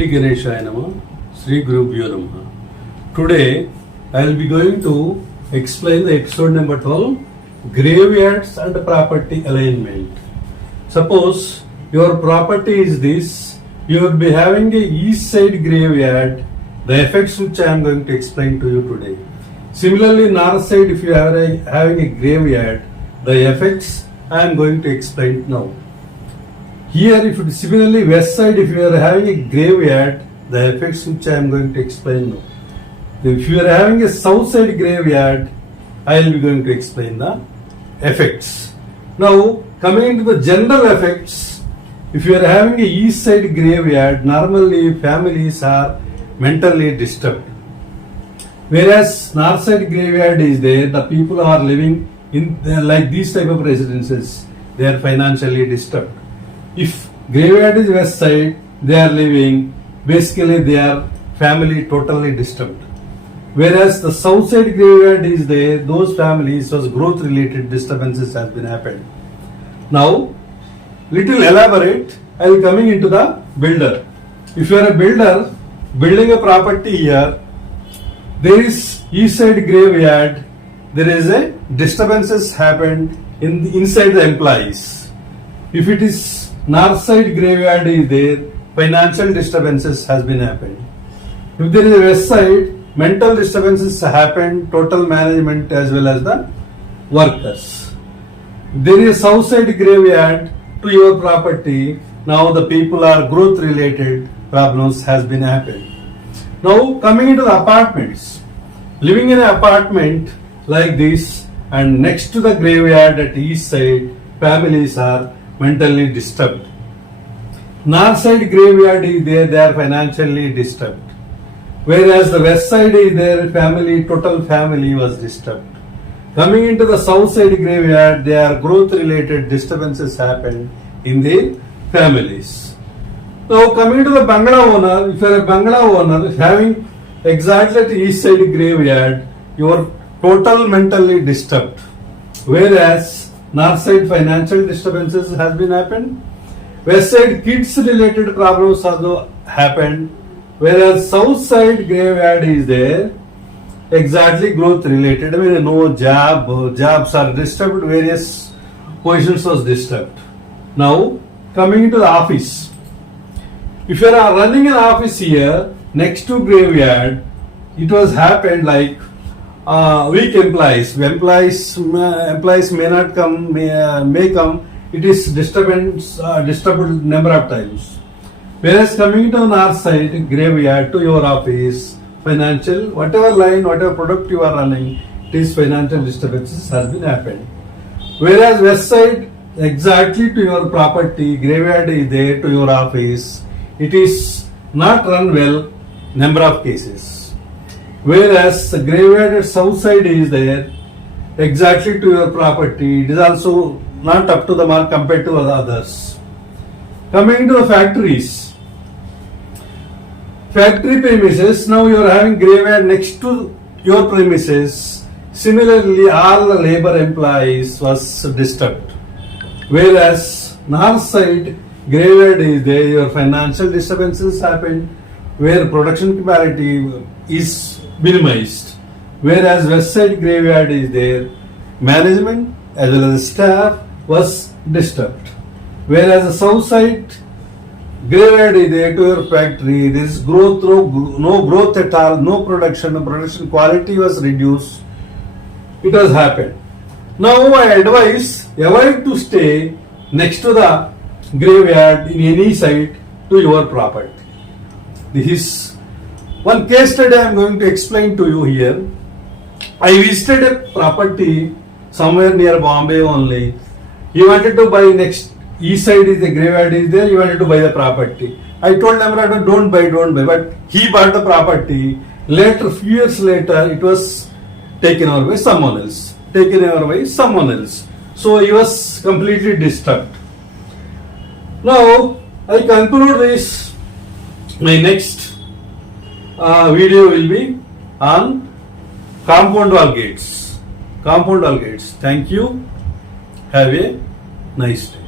Sri Ganeshaya Namaha, Sri Gurubhyo Namaha. Today I will be going to explain the episode number 12, graveyards and property alignment. Suppose your property is this, you will be having a east side graveyard, the effects which I am going to explain to you today. Similarly, north side, if you are having a graveyard, the effects I am going to explain now. Here, if it is similarly west side, if you are having a graveyard, the effects which I am going to explain now. If you are having a south side graveyard, I will be going to explain the effects. Now, coming into the general effects, if you are having a east side graveyard, normally families are mentally disturbed. Whereas north side graveyard is there, the people are living in like these type of residences, they are financially disturbed. If graveyard is west side, they are living, basically they are family totally disturbed. Whereas the south side graveyard is there, those families was growth related disturbances has been happened. Now, little elaborate, I will coming into the builder. If you are a builder, building a property here, there is east side graveyard, there is a disturbances happened inside the employees. If it is north side graveyard is there, financial disturbances has been happened. If there is a west side, mental disturbances happened, total management as well as the workers. If there is a south side graveyard to your property, now the people are growth related problems has been happened. Now coming into the apartments, living in an apartment like this and next to the graveyard at east side, families are mentally disturbed. North side graveyard is there, they are financially disturbed. Whereas the west side is there, total family was disturbed. Coming into the south side graveyard, there are growth related disturbances happened in the families. Now coming to the bungalow owner, if you are a bungalow owner having exactly at the east side graveyard, you are total mentally disturbed. Whereas north side financial disturbances has been happened. West side kids related problems also happened. Whereas south side graveyard is there, exactly growth related. I mean, no jobs are disturbed, various positions was disturbed. Now, coming into the office. If you are running an office here, next to graveyard, it was happened like weak employees. Employees may not come, may come. It is disturbed number of times. Whereas coming to the north side graveyard to your office, financial, whatever line, whatever product you are running, it is financial disturbances has been happened. Whereas west side, exactly to your property, graveyard is there to your office, it is not run well, number of cases. Whereas the graveyard at south side is there, exactly to your property, it is also not up to the mark compared to the others. Coming to the factories, factory premises, now you are having graveyard next to your premises. Similarly, all the labor employees was disturbed. Whereas north side graveyard is there, your financial disturbances happened, where production capacity is minimized. Whereas west side graveyard is there, management as well as staff was disturbed. Whereas the south side graveyard is there to your factory, there is growth, no growth at all, no production, the production quality was reduced. It has happened. Now I advise avoid to stay next to the graveyard in any site to your property. This is one case study I am going to explain to you here. I visited a property somewhere near Bombay only. He wanted to buy next east side is the graveyard is there. He wanted to buy the property. I told him, don't buy. But he bought the property. Later, few years later, it was taken over by someone else. So he was completely disturbed. Now I conclude this. My next video will be on compound wall gates. Thank you. Have a nice day.